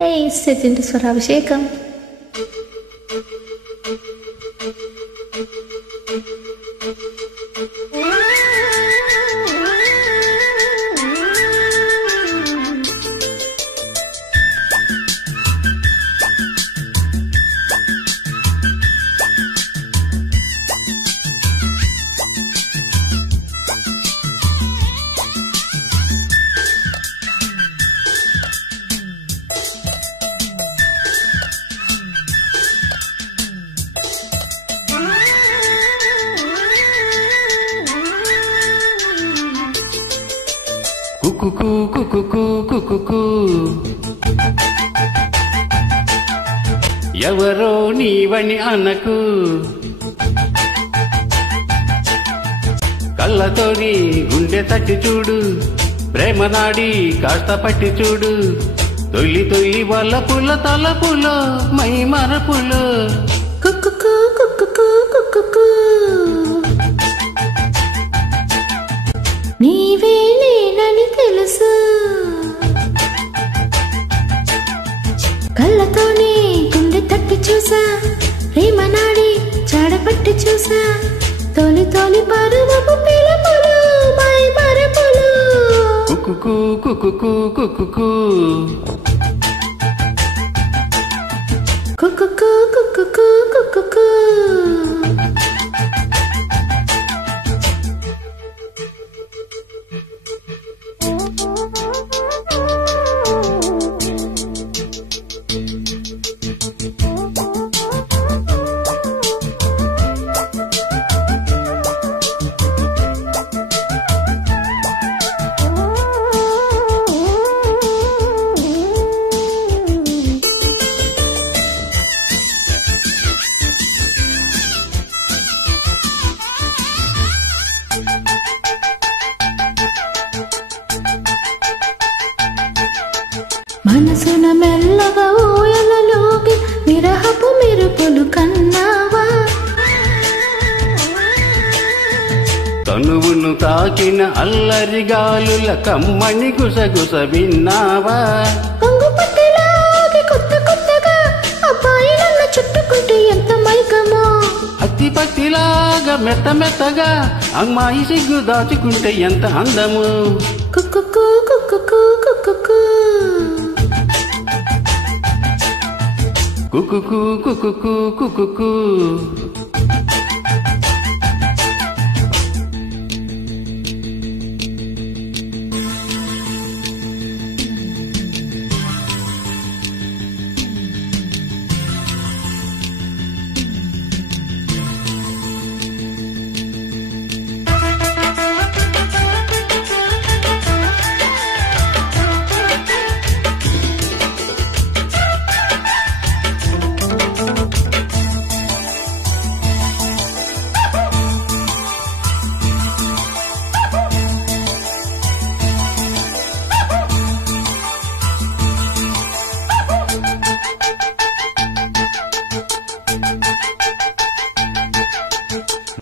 Second Swarabhishekam. కుకుకు కుకుకు కుకుకు ఎవరో నీవని అనకు, కళ్ళతోని గుండె తట్టి చూడు, ప్రేమ నాడి కాస్త పట్టి చూడు, తొలి తొలి వల్లపుల తలపులో మై మరపులో. కుకుకు కుకుకు కుకుకు నీవే నేనని తెలుసు, కళ్ళతోనే గుండె తట్టి చూసా, ప్రేమ నాడి చాడపట్టి చూసా, తొలి తొలి పరువపు పిలుపులు మై మరపులు. కుకుకు కుకుకు కుకుకు కుకుకు కుకుకు కుకుకు మనసున మెల్లగా ఊయలలోకి విరహపు మెరుపులు కన్నావా, తనువును తాకిన అల్లరి గాలుల కమ్మని గుసగుస విన్నావా, కొంగు పట్టిలాగి కొత్త కొత్తగా అబ్బాయి నన్ను చుట్టుకుంటే ఎంత మైకమో, అత్తి పత్తిలాగా మెత్త మెత్తగా అమ్మాయి సిగ్గు దాచుకుంటే ఎంత అందము. కుకుకు కుకుకు కుకుకు కుకుకు కుకుకు కుకుకు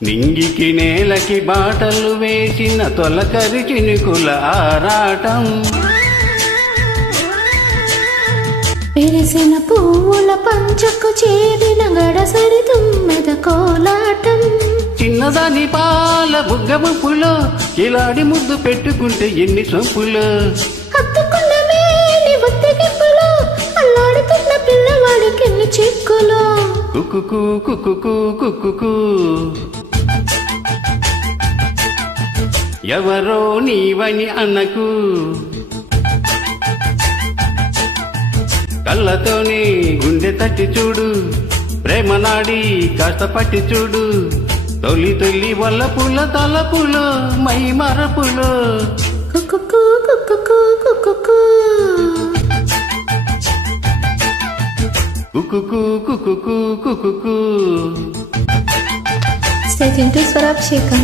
నింగికి నేలకి బాటలు వేసిన తొలకరి చినుకుల ఆరాటం, విరిసిన పువ్వుల పంచకు చేరిన గడసరి తుమ్మెద కోలాటం, చిన్నదాని పాల బుగ్గ ముప్పులో ఇలాడి ముద్దు పెట్టుకుంటే ఎన్ని సొంపులు, హత్తుకున్న మేని బుద్ధిగిప్పులో అల్లాడుతున్న పిల్లవాడికి ఎన్ని చిక్కులు. కుకుకు కుకుకు కుకుకు ఎవరో నీవని అనకు, కళ్ళతోని గుండె తట్టి చూడు, ప్రేమ నాడి కాస్త పట్టి చూడు, తొలి తొలి వల్లపుల తలపులో మై మరపులో. కుకుకు కుకుకు కుకుకు కుకుకు కుకుకు కుకుకు సెకండ్ స్వరాభిషేకం.